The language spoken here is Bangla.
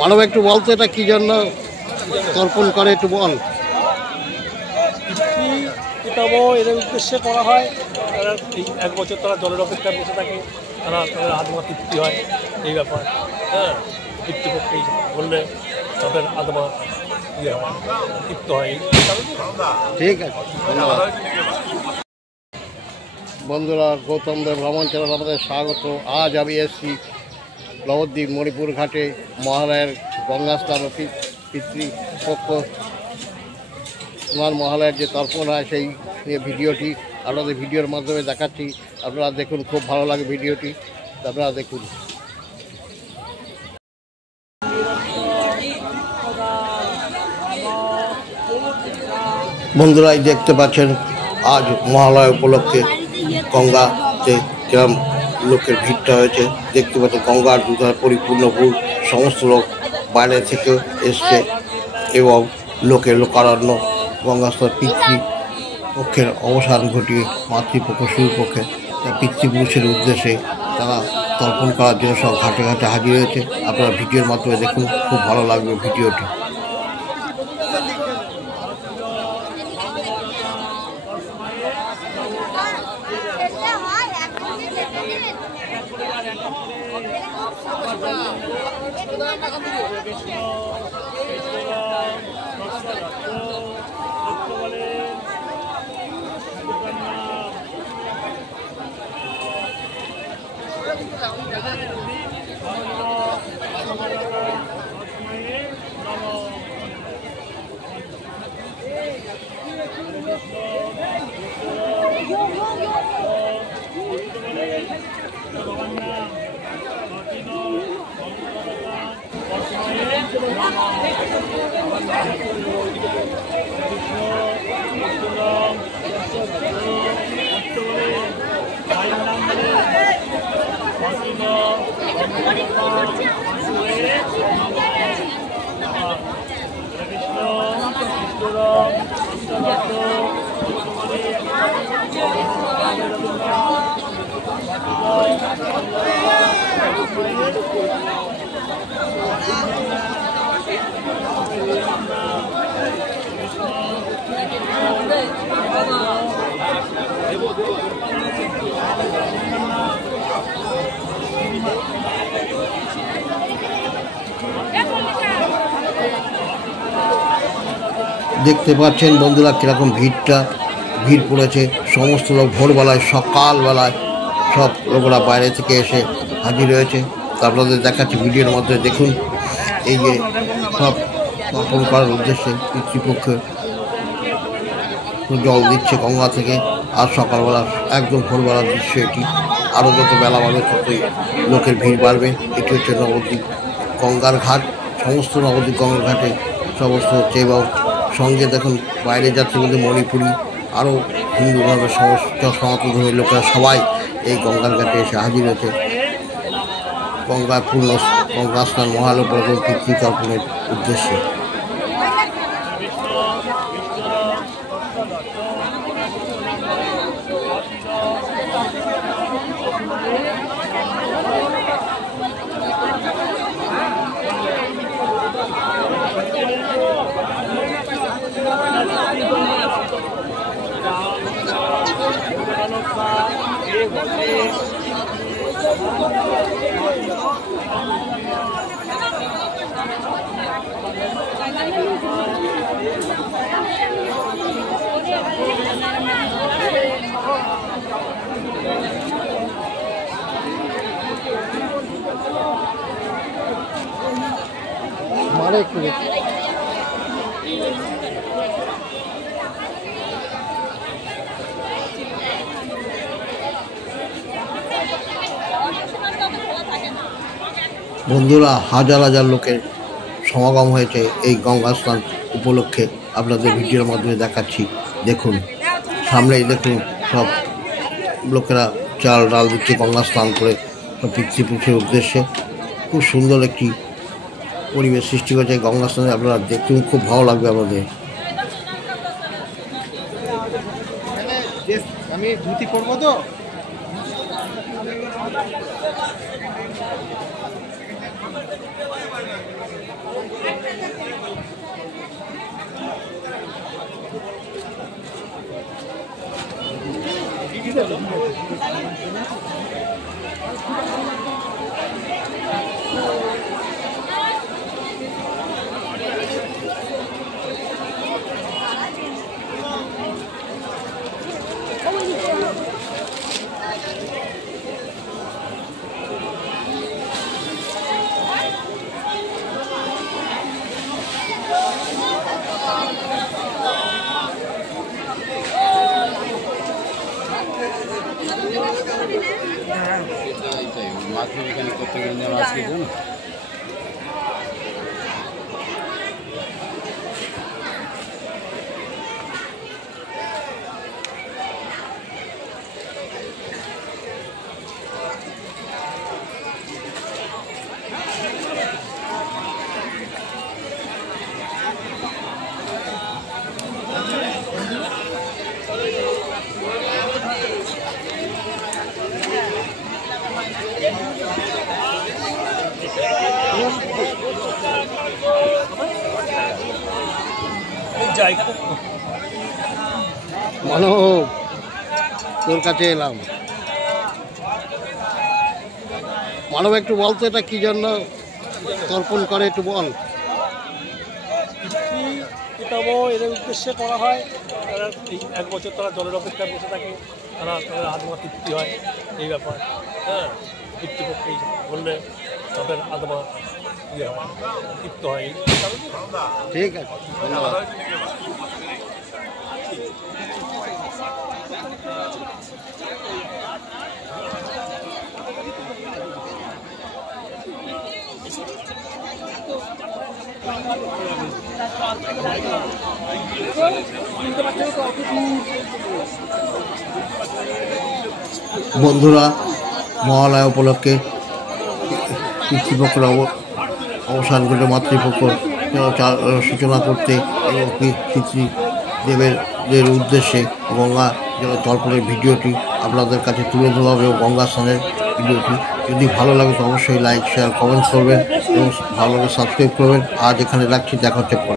মানব একটু বলতো এটা কি জন্য তর্পণ করে, একটু বল। এদের উদ্দেশ্যে করা হয়। তারা এই 1 বছর তারা জলের অপেক্ষায় বসে থাকে, তাদের আত্মা তৃপ্তি হয়, এই ব্যাপার। হ্যাঁ, তৃপ্তিপক্ষে বললে তাদের আত্মা ইয়ে হয়, তৃপ্ত হয়। ঠিক আছে, ধন্যবাদ। বন্ধুরা, গৌতম দেব ভ্রমণ চ্যানেল আমাদের স্বাগত। আজ আমি এসেছি নবদ্বীপ মণিপুর ঘাটে মহালয়ের গঙ্গা স্নান পিতৃপক্ষ স্নান মহালয়ের যে তর্পণ হয় সেই ভিডিওটি আপনাদের ভিডিওর মাধ্যমে দেখাচ্ছি। আপনারা দেখুন, খুব ভালো লাগে ভিডিওটি, আপনারা দেখুন। বন্ধুরা, দেখতে পাচ্ছেন আজ মহালয়া উপলক্ষে গঙ্গাতে কিরম লোকের ভিড়টা হয়েছে। দেখতে পাচ্ছেন গঙ্গার দুধার পরিপূর্ণ ভূ, সমস্ত লোক বাইরে থেকে এসছে এবং লোকের লোকারণ্য গঙ্গাস্তর পিতৃপক্ষের অবসান ঘটিয়ে মাতৃপক্ষ শুরুপক্ষে পিতৃপুরুষের উদ্দেশ্যে তারা তর্পণ করার জন্য সব ঘাটে ঘাটে হাজির হয়েছে। আপনারা ভিডিওর মাধ্যমে দেখুন, খুব ভালো লাগবে ভিডিওটি। দেখতে পাচ্ছেন বন্ধুরা কিরকম ভিড় পড়েছে। সমস্ত লোক ভোরবেলায়, সকালবেলায় সব লোকরা বাইরে থেকে এসে হাজির হয়েছে। আপনাদের দেখাচ্ছি ভিডিওর মধ্যে দেখুন। এই যে সব তর্পণ করার উদ্দেশ্যে পিতৃপক্ষে জল দিচ্ছে গঙ্গা থেকে। আর সকালবেলা একদম ভোরবেলার দৃশ্য এটি। আরও যত বেলা বাড়বে ততই লোকের ভিড় বাড়বে। এটি হচ্ছে নবদ্বীপ গঙ্গার ঘাট। সমস্ত নবদ্বীপ গঙ্গার ঘাটে সমস্ত হচ্ছে এবং সঙ্গে দেখুন বাইরে যাত্রী বলতে মণিপুরি আরও হিন্দু ধর্মের সমস্ত সনাতন ধর্মের লোকেরা সবাই এই গঙ্গার ঘাটে এসে হাজির হয়েছে গঙ্গা স্নান মহালয়া উপলক্ষে পিতৃতর্পণের উদ্দেশ্যে। বন্ধুরা, হাজার হাজার লোকের সমাগম হয়েছে এই গঙ্গা স্নান উপলক্ষে। আপনাদের ভিডিওর মাধ্যমে দেখাচ্ছি, দেখুন। সামনেই দেখুন সব লোকেরা চাল ডাল দিচ্ছে গঙ্গা স্নান করে সব পিতৃপুরুষের উদ্দেশ্যে। খুব সুন্দর একটি পরিবেশ সৃষ্টি করেছে গঙ্গা স্নানে। আপনারা দেখুন, খুব ভালো লাগবে আমাদের। আমি ধুতি পরবো তো। মাছ এখানে করতে গেলে মাছ খেতে না জায়গাটা মানব তোর কাছে এলাম। মানব একটু বলতো এটা কি জন্য তর্পণ করে, একটু বল। পিতামহ এদের উদ্দেশ্যে করা হয়। তারা এই এক বছর তারা জলের অপেক্ষায় বসে থাকে, তাদের আত্মা তৃপ্তি হয় এই ব্যাপার। হ্যাঁ, পিতৃপক্ষে বললে তাদের আত্মা ইয়ে হয়, তৃপ্ত হয়। এই কারণে ঠিক আছে, ধন্যবাদ। বন্ধুরা, মহালয়া উপলক্ষে পিতৃপক্ষের অবসান করে মাতৃপক্ষ সূচনা করতে এবং পিতৃদেবের উদ্দেশ্যে গঙ্গা তর্পণের ভিডিওটি আপনাদের কাছে তুলে ধরা হবে। গঙ্গা স্নানের ভিডিওটি যদি ভালো লাগে তো অবশ্যই লাইক, শেয়ার, কমেন্ট করবেন এবং ভালো লাগে সাবস্ক্রাইব করবেন। আজ এখানে রাখছি, দেখা হচ্ছে পরে।